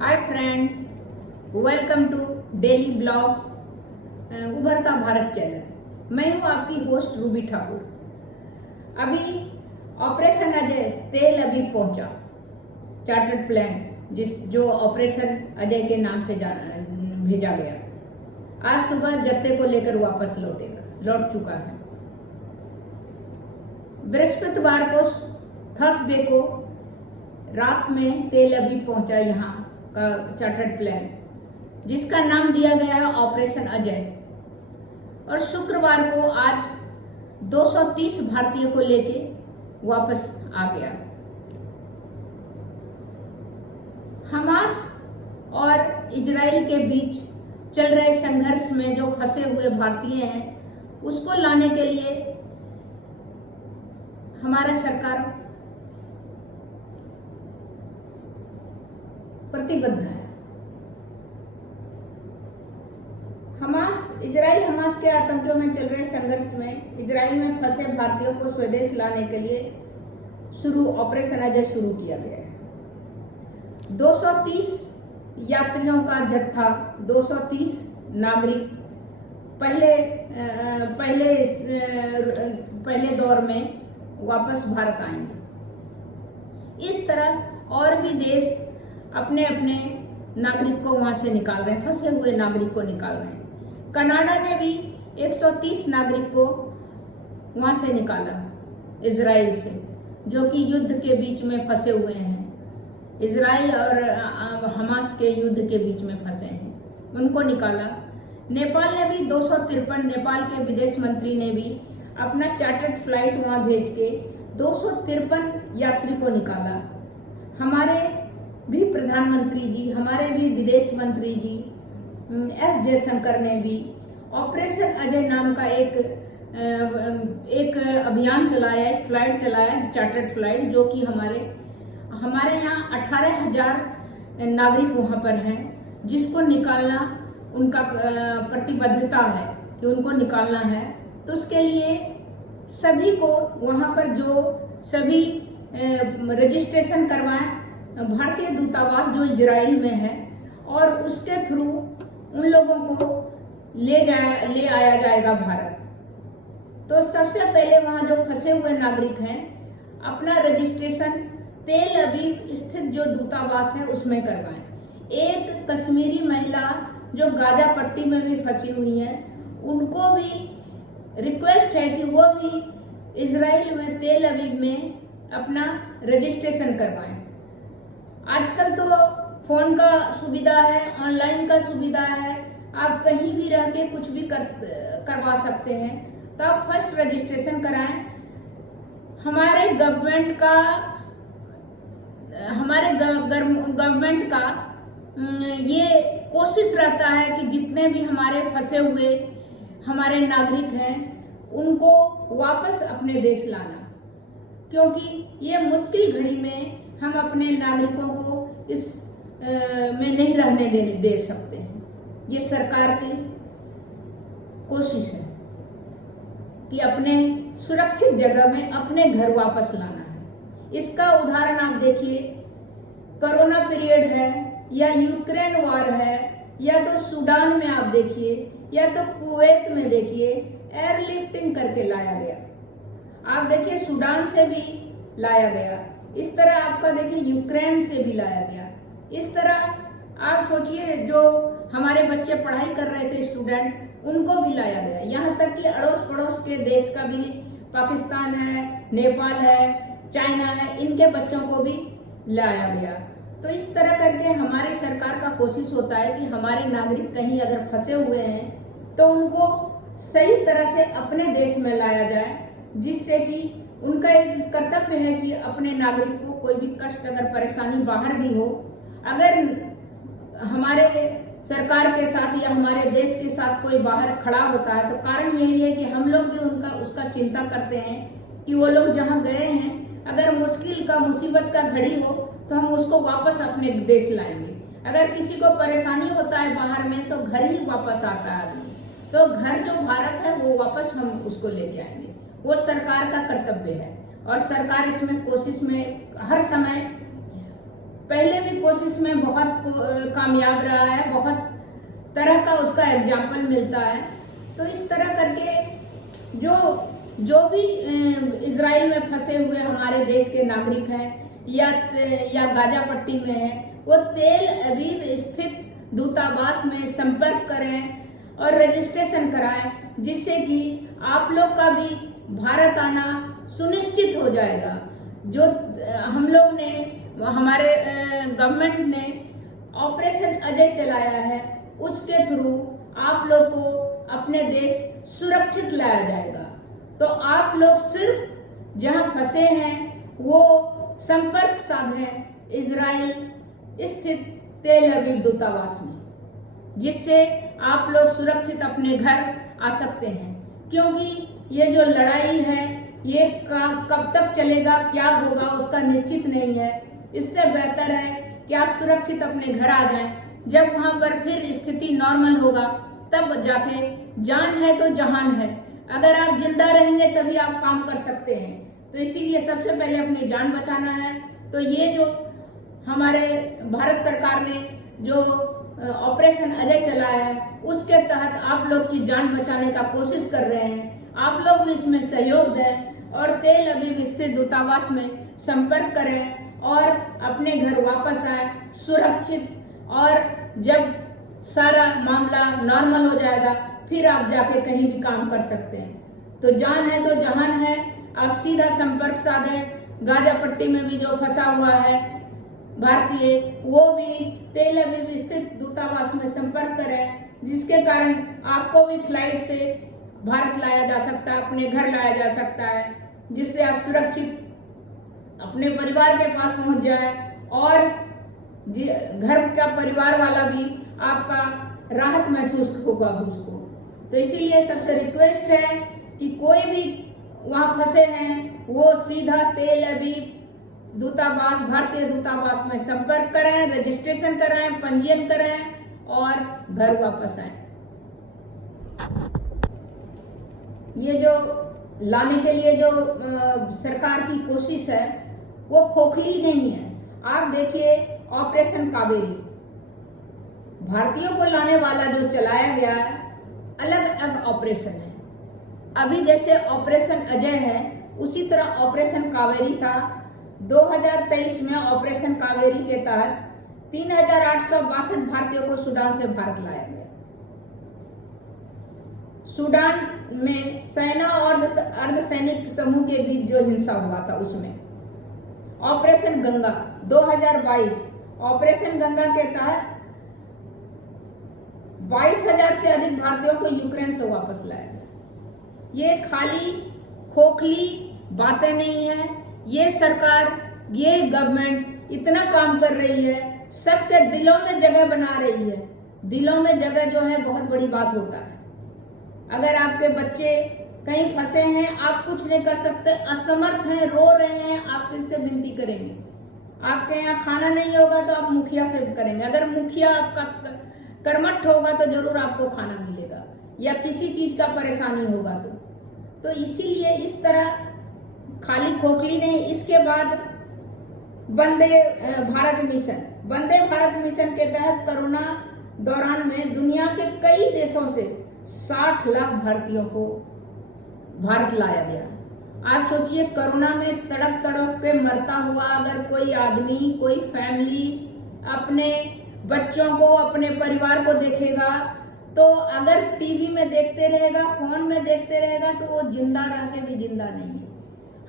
Hi friend, welcome to daily blogs Ubharta Bharat channel. मैं हूं आपकी होस्ट रूबी ठाकुर। अभी ऑपरेशन अजय तेल अवीव पहुंचा। चार्टर्ड प्लेन जो ऑपरेशन अजय के नाम से भेजा गया, आज सुबह जत्थे को लेकर वापस लौट चुका है। बृहस्पतिवार को थर्सडे को रात में तेल अवीव पहुंचा यहाँ का चार्टर्ड प्लेन, जिसका नाम दिया गया है ऑपरेशन अजय। और शुक्रवार को आज 230 भारतीयों को लेके वापस आ गया। हमास और इजराइल के बीच चल रहे संघर्ष में जो फंसे हुए भारतीय हैं, उसको लाने के लिए हमारा सरकार प्रतिबद्ध है। इजराइल हमास के आतंकियों में चल रहे संघर्ष में इजराइल में फंसे भारतीयों को स्वदेश लाने के लिए ऑपरेशन अजय शुरू किया गया है। 230 यात्रियों का जत्था, 230 नागरिक पहले दौर में वापस भारत आएंगे। इस तरह और भी देश अपने अपने नागरिक को वहां से निकाल रहे हैं, फंसे हुए नागरिक को निकाल रहे हैं। कनाडा ने भी 130 नागरिक को वहां से निकाला इजराइल से, जो कि युद्ध के बीच में फंसे हुए हैं। इजराइल और हमास के युद्ध के बीच में फंसे हैं, उनको निकाला। नेपाल ने भी 253, नेपाल के विदेश मंत्री ने भी अपना चार्टर्ड फ्लाइट वहां भेज के 253 यात्री को निकाला। हमारे भी प्रधानमंत्री जी, हमारे भी विदेश मंत्री जी एस जयशंकर ने भी ऑपरेशन अजय नाम का एक अभियान चलाया है, फ्लाइट चलाया है, चार्टर्ड फ्लाइट, जो कि हमारे यहाँ 18,000 नागरिक वहाँ पर हैं, जिसको निकालना उनका प्रतिबद्धता है कि उनको निकालना है। तो उसके लिए सभी को वहाँ पर जो सभी रजिस्ट्रेशन करवाएं भारतीय दूतावास जो इजराइल में है, और उसके थ्रू उन लोगों को ले आया जाएगा भारत। तो सबसे पहले वहाँ जो फंसे हुए नागरिक हैं, अपना रजिस्ट्रेशन तेल अवीव स्थित जो दूतावास है उसमें करवाएं। एक कश्मीरी महिला जो गाजा पट्टी में भी फंसी हुई है, उनको भी रिक्वेस्ट है कि वो भी इजराइल में तेल अवीव में अपना रजिस्ट्रेशन करवाएं। आजकल तो फोन का सुविधा है, ऑनलाइन का सुविधा है, आप कहीं भी रह के कुछ भी करवा सकते हैं। तो आप फर्स्ट रजिस्ट्रेशन कराएं। हमारे गवर्नमेंट का ये कोशिश रहता है कि जितने भी हमारे फंसे हुए हमारे नागरिक हैं, उनको वापस अपने देश लाना, क्योंकि ये मुश्किल घड़ी में हम अपने नागरिकों को इस में नहीं रहने दे सकते हैं। ये सरकार की कोशिश है कि अपने सुरक्षित जगह में अपने घर वापस लाना है। इसका उदाहरण आप देखिए, कोरोना पीरियड है, या यूक्रेन वॉर है, या तो सूडान में आप देखिए, या तो कुवैत में देखिए, एयरलिफ्टिंग करके लाया गया। आप देखिए सूडान से भी लाया गया, इस तरह आपका देखिए यूक्रेन से भी लाया गया। इस तरह आप सोचिए, जो हमारे बच्चे पढ़ाई कर रहे थे स्टूडेंट, उनको भी लाया गया। यहाँ तक कि अड़ोस पड़ोस के देश का भी, पाकिस्तान है, नेपाल है, चाइना है, इनके बच्चों को भी लाया गया। तो इस तरह करके हमारी सरकार का कोशिश होता है कि हमारे नागरिक कहीं अगर फंसे हुए हैं तो उनको सही तरह से अपने देश में लाया जाए, जिससे कि उनका एक कर्तव्य है कि अपने नागरिक को कोई भी कष्ट अगर परेशानी बाहर भी हो, अगर हमारे सरकार के साथ या हमारे देश के साथ कोई बाहर खड़ा होता है, तो कारण यही है कि हम लोग भी उसका चिंता करते हैं कि वो लोग जहाँ गए हैं, अगर मुसीबत का घड़ी हो तो हम उसको वापस अपने देश लाएंगे। अगर किसी को परेशानी होता है बाहर में, तो घर ही वापस आता है आदमी, तो घर जो भारत है वो वापस हम उसको लेके आएंगे। वो सरकार का कर्तव्य है, और सरकार इसमें कोशिश में हर समय पहले भी कोशिश में बहुत कामयाब रहा है, बहुत तरह का उसका एग्जाम्पल मिलता है। तो इस तरह करके जो भी इजराइल में फंसे हुए हमारे देश के नागरिक हैं या गाजा पट्टी में है, वो तेल अवीव स्थित दूतावास में संपर्क करें और रजिस्ट्रेशन कराएं, जिससे कि आप लोग का भी भारत आना सुनिश्चित हो जाएगा। जो हम लोग ने, हमारे गवर्नमेंट ने ऑपरेशन अजय चलाया है, उसके थ्रू आप लोग को अपने देश सुरक्षित लाया जाएगा। तो आप लोग सिर्फ जहां फंसे हैं वो संपर्क साधें इजराइल स्थित तेल अवीव दूतावास में, जिससे आप लोग सुरक्षित अपने घर आ सकते हैं। क्योंकि ये जो लड़ाई है ये कब तक चलेगा, क्या होगा उसका निश्चित नहीं है। इससे बेहतर है कि आप सुरक्षित अपने घर आ जाएं। जब वहां पर फिर स्थिति नॉर्मल होगा तब जाके, जान है तो जहान है, अगर आप जिंदा रहेंगे तभी आप काम कर सकते हैं। तो इसीलिए सबसे पहले अपनी जान बचाना है। तो ये जो हमारे भारत सरकार ने जो ऑपरेशन अजय चलाया है, उसके तहत आप लोग की जान बचाने का कोशिश कर रहे हैं। आप लोग भी इसमें सहयोग दें और तेल अवीव स्थित दूतावास में संपर्क करें और अपने घर वापस आए सुरक्षित। और जब सारा मामला नॉर्मल हो जाएगा फिर आप जाके कहीं भी काम कर सकते हैं। तो जान है तो जहान है, आप सीधा संपर्क साधें। गाजा पट्टी में भी जो फंसा हुआ है भारतीय, वो भी तेल अवीव स्थित दूतावास में संपर्क करें, जिसके कारण आपको भी फ्लाइट से भारत लाया जा सकता है, अपने घर लाया जा सकता है, जिससे आप सुरक्षित अपने परिवार के पास पहुंच जाए और घर का परिवार वाला भी आपका राहत महसूस होगा उसको। तो इसीलिए सबसे रिक्वेस्ट है कि कोई भी वहां फंसे हैं वो सीधा तेल अवीव दूतावास, भारतीय दूतावास में संपर्क करें, रजिस्ट्रेशन कराएं, पंजीयन करें और घर वापस आए। ये जो लाने के लिए जो सरकार की कोशिश है वो खोखली नहीं है। आप देखिए ऑपरेशन कावेरी, भारतीयों को लाने वाला जो चलाया गया है, अलग अलग ऑपरेशन है। अभी जैसे ऑपरेशन अजय है, उसी तरह ऑपरेशन कावेरी था। 2023 में ऑपरेशन कावेरी के तहत 3862 भारतीयों को सूडान से भारत लाया गया। सूडान में सेना और अर्धसैनिक समूह के बीच जो हिंसा हुआ था, उसमें ऑपरेशन गंगा 2022, ऑपरेशन गंगा के तहत 22,000 से अधिक भारतीयों को यूक्रेन से वापस लाया गया। ये खाली खोखली बातें नहीं है। ये सरकार, ये गवर्नमेंट इतना काम कर रही है, सबके दिलों में जगह बना रही है। दिलों में जगह जो है बहुत बड़ी बात होता है। अगर आपके बच्चे कहीं फंसे हैं, आप कुछ नहीं कर सकते, असमर्थ हैं, रो रहे हैं, आप किससे विनती करेंगे? आपके यहाँ खाना नहीं होगा तो आप मुखिया से करेंगे। अगर मुखिया आपका कर्मठ होगा तो जरूर आपको खाना मिलेगा, या किसी चीज का परेशानी होगा तो इसीलिए इस तरह खाली खोखली नहीं। इसके बाद वंदे भारत मिशन, वंदे भारत मिशन के तहत कोरोना दौरान में दुनिया के कई देशों से 60 लाख भारतीयों को भारत लाया गया। आप सोचिए, कोरोना में तड़प तड़प के मरता हुआ अगर कोई आदमी, कोई फैमिली अपने बच्चों को, अपने परिवार को देखेगा, तो अगर टीवी में देखते रहेगा, फोन में देखते रहेगा, तो वो जिंदा रह के भी जिंदा नहीं है।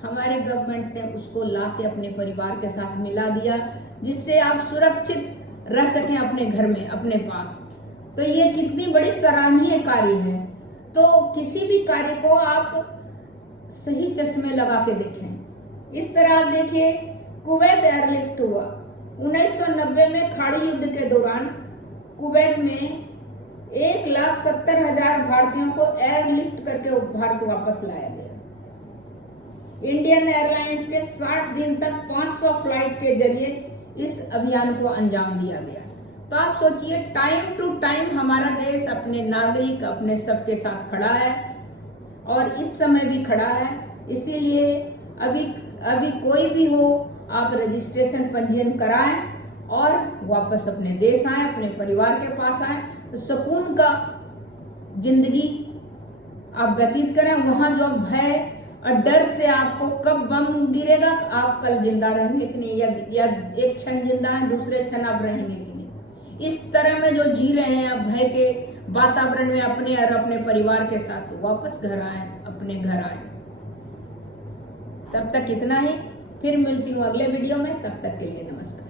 हमारे गवर्नमेंट ने उसको ला के अपने परिवार के साथ मिला दिया, जिससे आप सुरक्षित रह सकें अपने घर में, अपने पास। तो ये कितनी बड़ी सराहनीय कार्य है। तो किसी भी कार्य को आप सही चश्मे लगा के देखें। इस तरह आप देखिए, कुवैत एयरलिफ्ट हुआ 1990 में। खाड़ी युद्ध के दौरान कुवैत में 1,70,000 भारतीयों को एयरलिफ्ट करके भारत वापस लाया गया। इंडियन एयरलाइंस के 60 दिन तक 500 फ्लाइट के जरिए इस अभियान को अंजाम दिया गया। तो आप सोचिए, टाइम टू टाइम हमारा देश अपने नागरिक, अपने सबके साथ खड़ा है और इस समय भी खड़ा है। इसीलिए अभी कोई भी हो, आप रजिस्ट्रेशन पंजीयन कराएं और वापस अपने देश आए, अपने परिवार के पास आए, तो सुकून का जिंदगी आप व्यतीत करें। वहां जो भय और डर से आपको कब बम गिरेगा, आप कल जिंदा रहेंगे कि नहीं, या एक क्षण जिंदा है, दूसरे क्षण आप रहेंगे कि नहीं। इस तरह में जो जी रहे हैं आप भय के वातावरण में अपने और अपने परिवार के साथ, तो वापस घर आए, अपने घर आए। तब तक इतना ही, फिर मिलती हूँ अगले वीडियो में, तब तक के लिए नमस्कार।